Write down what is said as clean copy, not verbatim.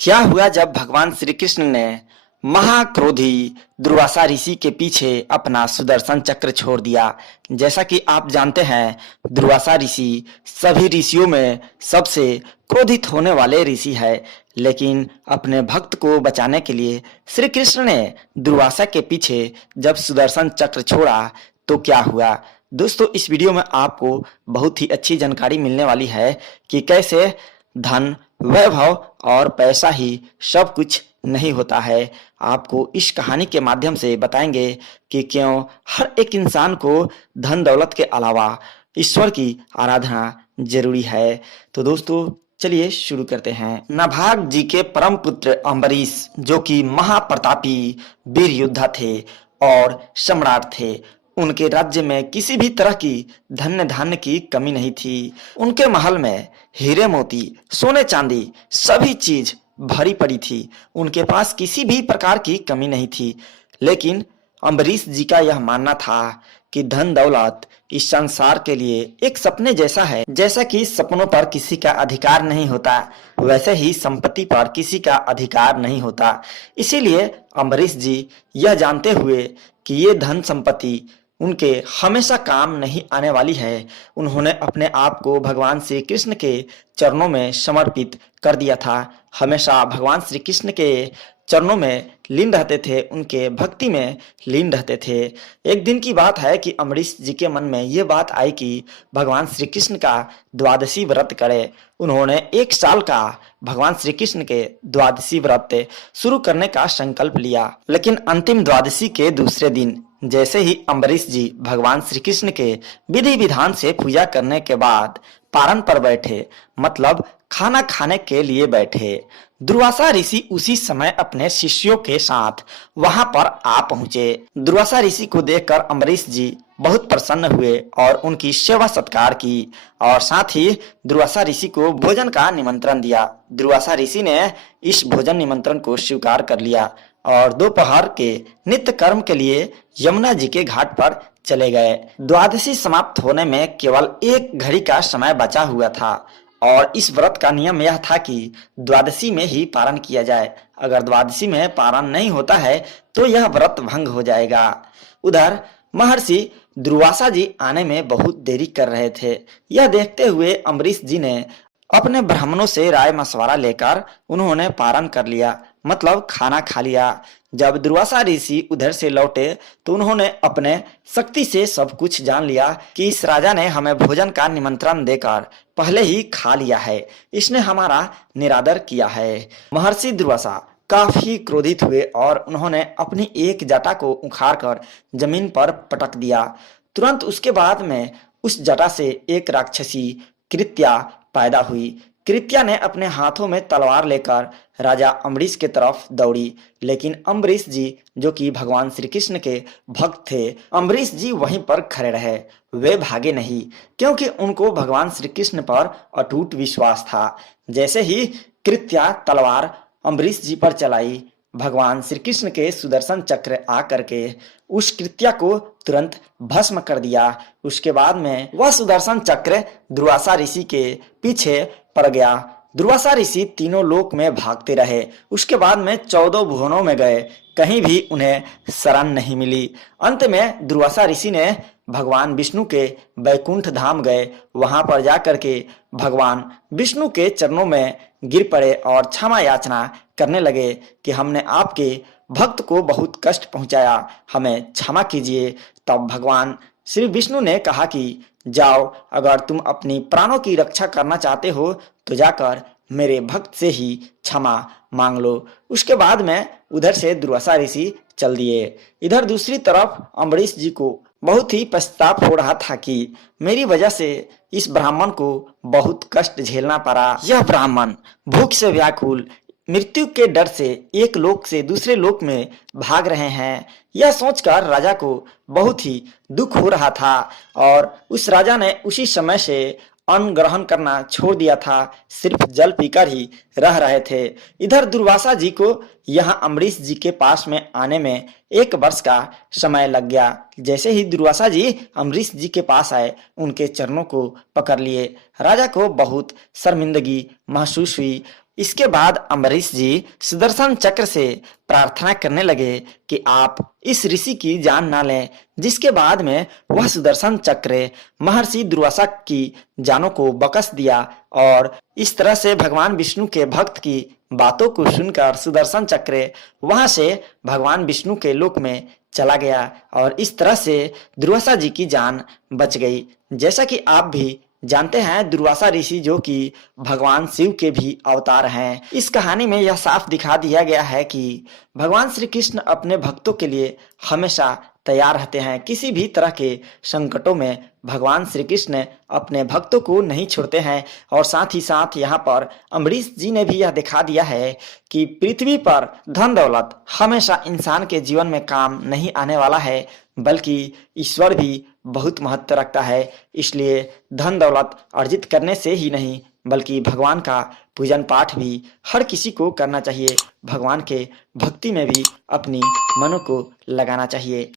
क्या हुआ जब भगवान श्री कृष्ण ने महाक्रोधी दुर्वासा ऋषि के पीछे अपना सुदर्शन चक्र छोड़ दिया। जैसा कि आप जानते हैं, दुर्वासा ऋषि सभी ऋषियों में सबसे क्रोधित होने वाले ऋषि है। लेकिन अपने भक्त को बचाने के लिए श्री कृष्ण ने दुर्वासा के पीछे जब सुदर्शन चक्र छोड़ा तो क्या हुआ। दोस्तों, इस वीडियो में आपको बहुत ही अच्छी जानकारी मिलने वाली है कि कैसे धन, वैभव और पैसा ही सब कुछ नहीं होता है। आपको इस कहानी के माध्यम से बताएंगे कि क्यों हर एक इंसान को धन दौलत के अलावा ईश्वर की आराधना जरूरी है। तो दोस्तों, चलिए शुरू करते हैं। नभाग जी के परम पुत्र अम्बरीश, जो कि महाप्रतापी वीर योद्धा थे और सम्राट थे, उनके राज्य में किसी भी तरह की धन्य धान्य की कमी नहीं थी। उनके महल में हीरे मोती, सोने चांदी सभी चीज भरी पड़ी थी। उनके पास किसी भी प्रकार की कमी नहीं थी। लेकिन अम्बरीश जी का यह मानना था कि धन दौलत इस संसार के लिए एक सपने जैसा है। जैसा कि सपनों पर किसी का अधिकार नहीं होता, वैसे ही संपत्ति पर किसी का अधिकार नहीं होता। इसीलिए अम्बरीश जी यह जानते हुए कि ये धन संपत्ति उनके हमेशा काम नहीं आने वाली है, उन्होंने अपने आप को भगवान श्री कृष्ण के चरणों में समर्पित कर दिया था। हमेशा भगवान श्री कृष्ण के चरणों में लीन रहते थे, उनके भक्ति में लीन रहते थे। एक दिन की बात है कि अम्बरीश जी के मन में ये बात आई कि भगवान श्री कृष्ण का द्वादशी व्रत करे। उन्होंने 1 साल का भगवान श्री कृष्ण के द्वादशी व्रत शुरू करने का संकल्प लिया। लेकिन अंतिम द्वादशी के दूसरे दिन जैसे ही अम्बरीश जी भगवान श्री कृष्ण के विधि विधान से पूजा करने के बाद पारण पर बैठे, मतलब खाना खाने के लिए बैठे, दुर्वासा ऋषि उसी समय अपने शिष्यों के साथ वहां पर आ पहुंचे। दुर्वासा ऋषि को देखकर अम्बरीश जी बहुत प्रसन्न हुए और उनकी सेवा सत्कार की और साथ ही दुर्वासा ऋषि को भोजन का निमंत्रण दिया। दुर्वासा ऋषि ने इस भोजन निमंत्रण को स्वीकार कर लिया और दोपहर के नित्य कर्म के लिए यमुना जी के घाट पर चले गए। द्वादशी समाप्त होने में केवल 1 घड़ी का समय बचा हुआ था और इस व्रत का नियम यह था कि द्वादशी में ही पारण किया जाए। अगर द्वादशी में पारण नहीं होता है तो यह व्रत भंग हो जाएगा। उधर महर्षि दुर्वासा जी आने में बहुत देरी कर रहे थे। यह देखते हुए अम्बरीश जी ने अपने ब्राह्मणों से राय मशवरा लेकर उन्होंने पारण कर लिया, मतलब खाना खा लिया। जब दुर्वासा ऋषि उधर से लौटे तो उन्होंने अपने शक्ति से सब कुछ जान लिया कि इस राजा ने हमें भोजन का निमंत्रण देकर पहले ही खा लिया है, इसने हमारा निरादर किया है। महर्षि दुर्वासा काफी क्रोधित हुए और उन्होंने अपनी एक जटा को उखाड़कर जमीन पर पटक दिया। तुरंत उसके बाद में उस जटा से एक राक्षसी कृत्या पैदा हुई। कृत्या ने अपने हाथों में तलवार लेकर राजा अम्बरीश के तरफ दौड़ी, लेकिन अम्बरीश जी, जो कि भगवान श्री कृष्ण के भक्त थे, अम्बरीश जी वहीं पर खड़े रहे। वे भागे नहीं, क्योंकि उनको भगवान श्री कृष्ण पर अटूट विश्वास था। जैसे ही कृत्या तलवार अम्बरीश जी पर चलाई, भगवान श्री कृष्ण के सुदर्शन चक्र आ करके उस कृत्या को तुरंत भस्म कर दिया। उसके बाद में वह सुदर्शन चक्र दुर्वासा ऋषि के पीछे पड़ गया। दुर्वासा ऋषि तीनों लोक में भागते रहे। उसके बाद में 14 भुवनों में गए, कहीं भी उन्हें शरण नहीं मिली। अंत में दुर्वासा ऋषि ने भगवान विष्णु के बैकुंठ धाम गए। वहां पर जाकर के भगवान विष्णु के चरणों में गिर पड़े और क्षमा याचना करने लगे कि हमने आपके भक्त को बहुत कष्ट पहुंचाया, हमें क्षमा कीजिए। तब भगवान श्री विष्णु ने कहा कि जाओ, अगर तुम अपनी प्राणों की रक्षा करना चाहते हो तो जाकर मेरे भक्त से ही क्षमा मांग लो। उसके बाद में उधर से दुर्वासा ऋषि चल दिए। इधर दूसरी तरफ अम्बरीश जी को बहुत ही पछतावा हो रहा था कि मेरी वजह से इस ब्राह्मण को बहुत कष्ट झेलना पड़ा। यह ब्राह्मण भूख से व्याकुल, मृत्यु के डर से एक लोक से दूसरे लोक में भाग रहे हैं। यह सोचकर राजा को बहुत ही दुख हो रहा था और उस राजा ने उसी समय से अन्न ग्रहण करना छोड़ दिया था, सिर्फ जल पीकर ही रह रहे थे। इधर दुर्वासा जी को यहाँ अम्बरीश जी के पास में आने में 1 वर्ष का समय लग गया। जैसे ही दुर्वासा जी अम्बरीश जी के पास आए, उनके चरणों को पकड़ लिए। राजा को बहुत शर्मिंदगी महसूस हुई। इसके बाद अम्बरीश जी सुदर्शन चक्र से प्रार्थना करने लगे कि आप इस ऋषि की जान ना लें, जिसके बाद में वह सुदर्शन चक्र महर्षि दुर्वासा की जानों को बकस दिया और इस तरह से भगवान विष्णु के भक्त की बातों को सुनकर सुदर्शन चक्र वहां से भगवान विष्णु के लोक में चला गया और इस तरह से दुर्वासा जी की जान बच गई। जैसा कि आप भी जानते हैं, दुर्वासा ऋषि जो कि भगवान शिव के भी अवतार हैं। इस कहानी में यह साफ दिखा दिया गया है कि भगवान श्री कृष्ण अपने भक्तों के लिए हमेशा तैयार रहते हैं। किसी भी तरह के संकटों में भगवान श्री कृष्ण अपने भक्तों को नहीं छोड़ते हैं। और साथ ही साथ यहाँ पर अम्बरीश जी ने भी यह दिखा दिया है कि पृथ्वी पर धन दौलत हमेशा इंसान के जीवन में काम नहीं आने वाला है, बल्कि ईश्वर भी बहुत महत्व रखता है। इसलिए धन दौलत अर्जित करने से ही नहीं, बल्कि भगवान का पूजन पाठ भी हर किसी को करना चाहिए। भगवान के भक्ति में भी अपनी मनो को लगाना चाहिए।